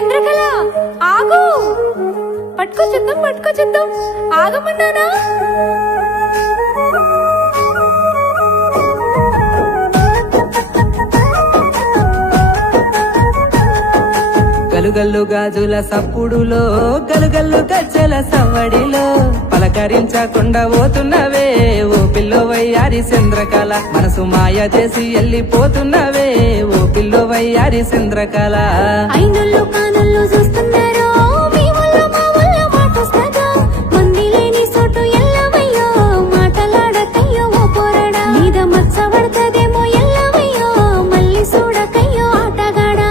చంద్రకళ ఆగు, పట్టుకొచ్చేద్దాం ఆగమన్నానా? గలుగల్లు గాజుల సప్పుడులో గలుగల్లు గజ్జల సవ్వడిలో పలకరించకుండా పోతున్నవే ఓ పిల్లో వయ్యారి చంద్రకళ, మనసు మాయ చేసి వెళ్ళిపోతున్నవే ఓ పిల్లో వయ్యారి చంద్రకళ. అయినొల్లు కానొల్లు చూస్తున్నారో మీ వల్ల మా వల్ల మాటొస్తదా, మంది లేని చోటు ఎల్లవయ్యో మాటలాడకయ్యో ఓ పోరడా, మీద మచ్చ పడతదేమో ఎల్లవయ్యో మళ్ళీ చూడకయ్యో ఆటగాడా.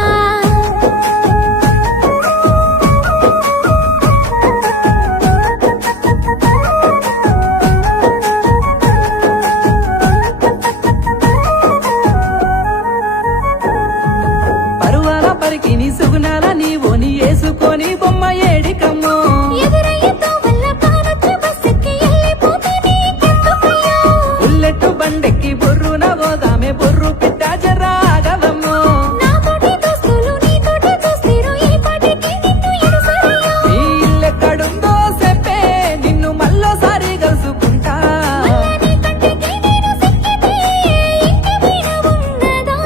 పరువాల పరికి నీ సుగుణాల నీవో నీ వేసుకొని బొమ్మ ఏడికమ్మో, ఎదురయ్యతో వల్ల కానొచ్చి బస్సెక్కి వెళ్ళిపోతే నీకెందుకయ్యో, బుల్లెట్టు బండెక్కి బొర్రున పోదామే బొర్రు పిట్ట జర్రాగవమ్మో. నాతోటి దోస్తులు నీతోటి దోస్తీరు ఈ పాటికి నిన్ను ఎడుసరయ్యో, నీ ఇల్లెక్కడుందో చెప్పే నిన్ను మళ్ళోసారి కలుసుకుంటా. నీ కంటికి నేను సిక్కితే ఇంక వీణ ఉన్నదా.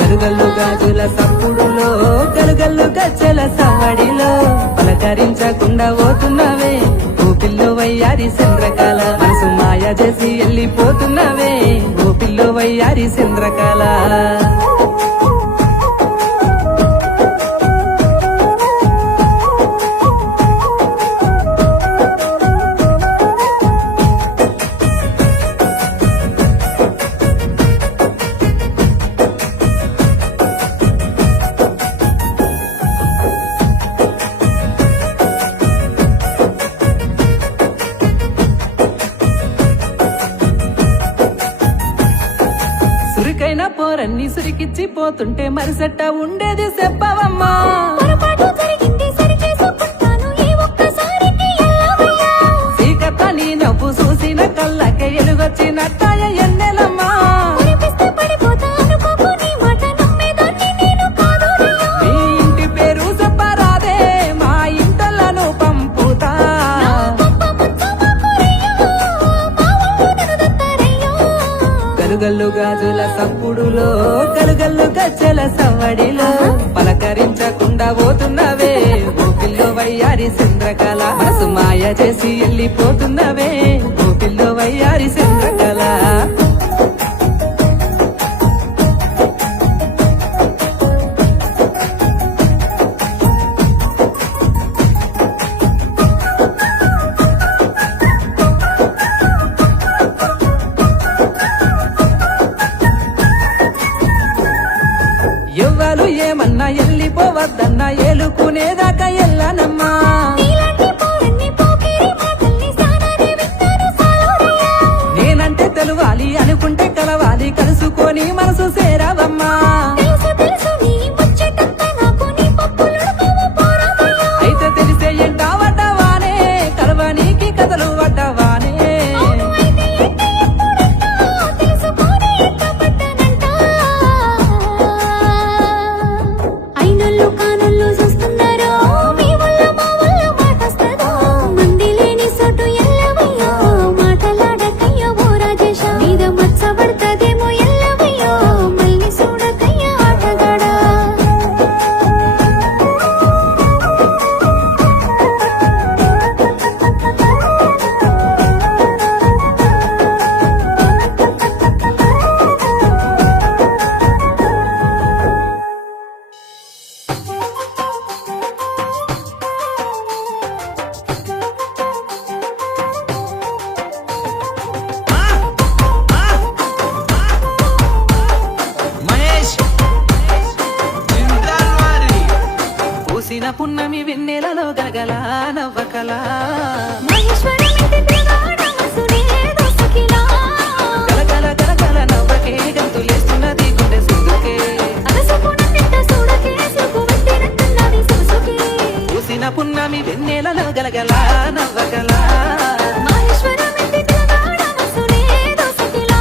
గలుగల్లు గాజుల సప్పుడులో గలుగల్లు గజ్జల సవడిలో పలకరించకుండా పోతున్నవే ఓ పిల్లో వయ్యారి చంద్రకళ, మనసు మాయ చేసి వెళ్ళిపోతున్నవే ఓ పిల్లో వయ్యారి చంద్రకళ. సురికైన పోరన్ని సురికిచ్చి పోతుంటే మరిసెట్ట ఉండేది చెప్పవమ్మా. పొరపాటు జరిగింది సరిచేసుకుంటాను ఈ ఒక్కసారికి ఎల్లవయ్యా, సీకత్త నీ నవ్వు చూసిన కళ్ళకే ఎలుగొచ్చినట్టాయ ఎన్నెలమ్మా. కురిపిస్తే పడిపోతా అనుకోకు నీ మాట నమ్మేదాన్ని నేను కాదోరయ్యా, నీ ఇంటి పేరు చెప్పరాదే మా ఇంటలను పంపుతా. గొప్ప ముచ్చమకురయ్యో మా వాళ్ళు నన్ను దత్తారయ్యో. గలుగల్లు గాజుల సప్పుడులో గలుగల్లు గజ్జల సవ్వడిలో పలకరించకుండా పోతున్నవే ఓ పిల్లో వయ్యారి చంద్రకళ, మనసు మాయ చేసి వెళ్ళిపోతున్నవే ఓ పిల్లో వయ్యారి చంద్రకళ. ఎవ్వరు ఏమన్నా వెళ్ళిపోవద్దన్నా ఏలుకునేదాకా ఎల్లనమ్మా. నీలాంటి పోరన్ని పోకిరి మాటల్ని సానానే విన్నాను సాలోరయ్యా, నేనంటే తెలవాలి అనుకుంటే కలవాలి కలుసుకొని మనసు సేరావమ్మా. తెలుసు నీ ముచ్చటంతా నాకు నీ పప్పులుడకవు పోరాదయ్యా, అయితే తెలిసే ఎంట వడ్డవానే కలవనీకి కథలు వడ్డవానే. అవును అయితే ఎంత ఎప్పుడంటా తెలుసుకొని ఎంత పడ్డానంట. అయినొల్లు కానొల్లు చూస్తున్నారో మీ వల్ల మా వల్ల మాటొస్తదో, మంది లేని చోటు ఎల్లవయ్యో మాటలాడకయ్యో ఓ రాజేశ, మీద మచ్చ పడతదేమో ఎల్లవయ్యో మళ్ళీ చూడకయ్యో ఆటగాడా. పూసిన పున్నమి వెన్నెలలో గలగల నవ్వకల, మహేశ్వరం ఇంటి తిరగాడ మసునే దోసకిలా, గలగల గలగల నవ్వకే గంతులేస్తున్నది గుండె సింగుకే. అలసుకున్న తిట్ట చూడకే సుకు వెట్టినట్టున్నది సొగసుకే. పూసిన పున్నమి వెన్నెలలో గలగల నవ్వకల, మహేశ్వరం ఇంటి తిరగాడ మసునే దోసకిలా,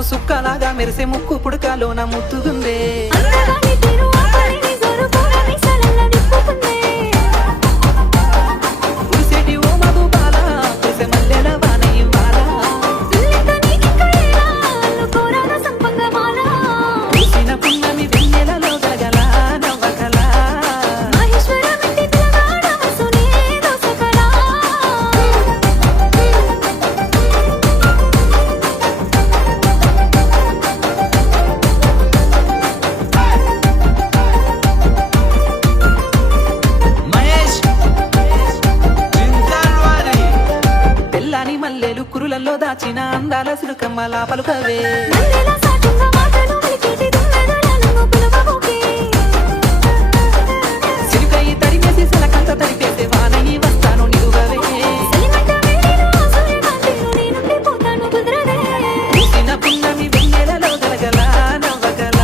నువ్వు సుక్కలాగా మెరిసే ముక్కు పుడకలోన ముద్దుగుందే అందగాని తీరు ఆపలేని జోరు పూల మీసాలల్ల నిప్పుకుందే ఉరిసేటి ఓ మధుబాల కురిసే మల్లెల వాన ఇవ్వాల తుల్లితో నీకిక్కడేలా అల్లుకోరాగా సంపంగ మాల పూసిన పున్నమి వెన్నెలలో గలగల నవ్వకల మహేశ్వర మెట్టి తిలగాడ మనసునే దోసకలా మహేష్ జిందాల్వారి తెల్లని మల్లెలు కురులలో దాచిన అందాల సులుకమ్మల పలుకవే మల్లెల సాటుగా మాటలు వెలికేటి దుమ్మెదలను పిలువబోకే సిరికై తరిమేసి సలకంత తరిపేసే వానని వస్తాను నిలువవే సెలిమంట వెళ్ళిన సూర్యకాంతిలో నేనుండిపోతాను కుదరదే పూసిన పున్నమి వెన్నెలలో గలగల నవ్వకల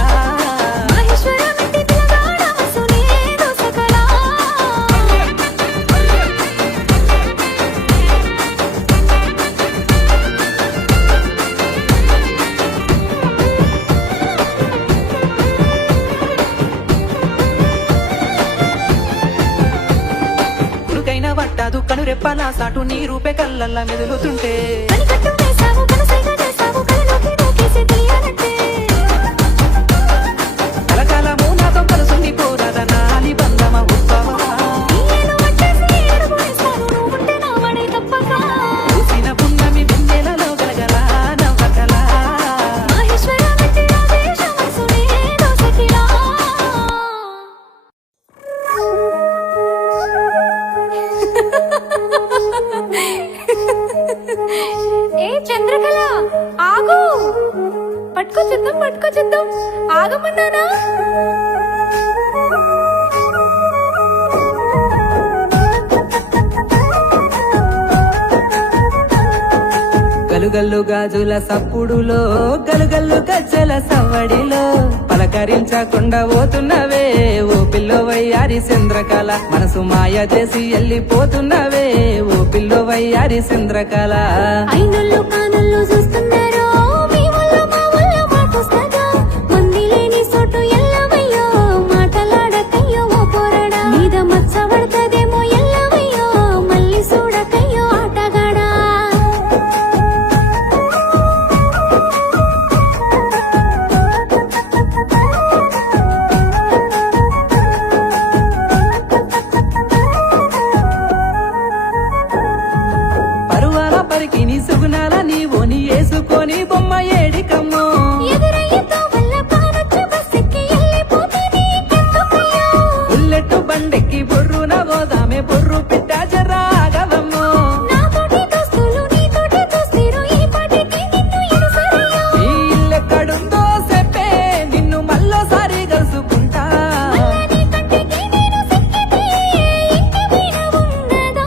మహేశ్వర మెట్టి తిలగాడ మనసునే దోసకలా ఉరుకైన వట్టాదు కనురెప్పల సాటు నీ రూపే కళ్ళల్లా మెదులుతుంటే కనికట్టు వేసావు కనసైగా చేసావు కలలోకి దూకేసి తెలియనట్టే కలకాలము నాతో కలుసుండి పోరాద నాలి బంధమ ఉత్సవ నేను వచ్చేసి అడుగు వేస్తాను నువ్వుంటే నా వాడే తప్పక పూసిన పున్నమి వెన్నెలలో గలగల నవ్వకల మహేశ్వర మెట్టి రాజేశ మనసునే దోసకిలా ఏ చంద్రకళ ఆగు పట్టుకొచ్చేద్దాం ఆగమన్నానా గలుగల్లు గాజుల సప్పుడులో గలుగల్లు గజ్జల సవ్వడిలో పలకరించకుండా పోతున్నవే ఓ పిల్లో వయ్యారి చంద్రకళ మనసు మాయ చేసి వెళ్ళిపోతున్నవే ఓ పిల్లో వయ్యారి చంద్రకళ అయినొల్లు కానొల్లు చూస్తున్నారో మీ వల్ల మా వల్ల మాటొస్తదా మంది లేని చోటు ఎల్లవయ్యో మాటలాడకయ్యో ఓ పోరడా మీద మచ్చ పడతదేమో ఎల్లవయ్యో మళ్ళీ చూడకయ్యో ఆటగాడా పరువాల పరికిని సుగుణాల నీవోని వేసుకొని బొమ్మ ఏడికమ్మో ఎదురయ్యతో వల్ల పానొచ్చి బస్సెక్కి వెళ్ళిపోతే నీకెందుకయ్యో బుల్లెట్టు బండెక్కి బొర్రున పోదామే బొర్రు పిట్ట జరాగవమ్మో నాతోటి దోస్తులు నీతోటి దోస్తీరు ఈ పాటికి నిన్ను ఎడుసరయ్యో ఈ ఇల్లెక్కడుందో చెప్పే నిన్ను మళ్ళోసారి కలుసుకుంటా నీ కంటికి నేను సిక్కితే ఇంటి మీద ఉండదా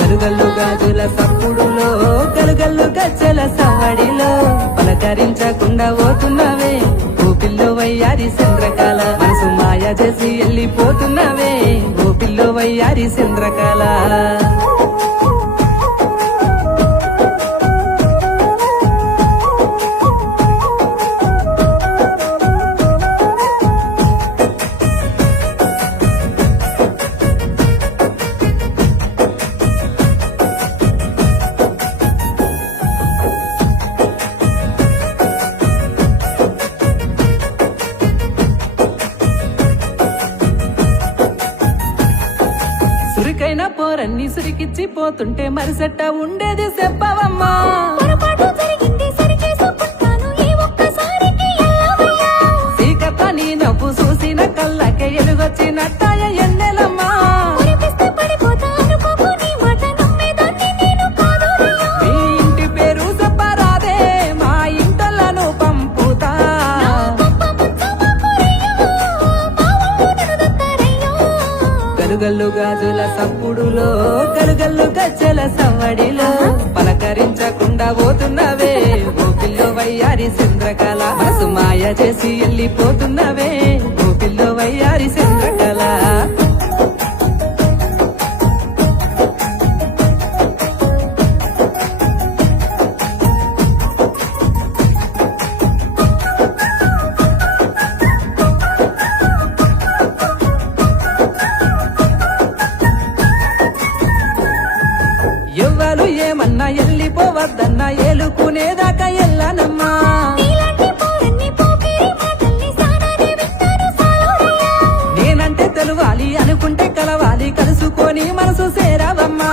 గలుగల్లు గాజుల సప్పుడులో గలుగల్లు గజ్జల సవడిలో పలకరించకుండా పోతున్నవే ఓ పిల్లో వయ్యారి చంద్రకళ మనసు మాయ చేసి వెళ్ళిపోతున్నవే ఓ పిల్లో వయ్యారి చంద్రకళ సురికైన పోరన్ని సురికిచ్చి పోతుంటే మరిసెట్ట ఉండేది చెప్పవమ్మా పొరపాటు జరిగింది సరి చేసుకుంటాను ఈ ఒక్కసారికి ఎల్లవయ్యా సీకత నీ నవ్వు చూసిన కళ్ళకే ఎలుగొచ్చినట్టాయ ఎన్నెలమ్మా ఉరిపిస్తే పడిపోతా అనుకోకు నీ మాట నమ్మేదాన్ని నేను కాదోరయ్యా మీ ఇంటి పేరు చెప్పరాదే మా ఇంటలను పంపుతా గలుగల్లు గాజుల సప్పుడులో గలుగల్లు గజ్జల సవ్వడిలో పలకరించకుండా పోతున్నవే ఓ పిల్లో వయ్యారి చంద్రకళ మనసు మాయ చేసి వెళ్ళిపోతున్నవే ఓ పిల్లో వయ్యారి చంద్రకళ వద్దన్న ఏలుకునేదాకా ఎల్లనమ్మా నీలాంటి పోరన్ని పోకిరి మాటల్ని సానానే విన్నాను సాలోరయ్యా. నేనంటే తెలవాలి అనుకుంటే కలవాలి కలుసుకొని మనసు సేరావమ్మా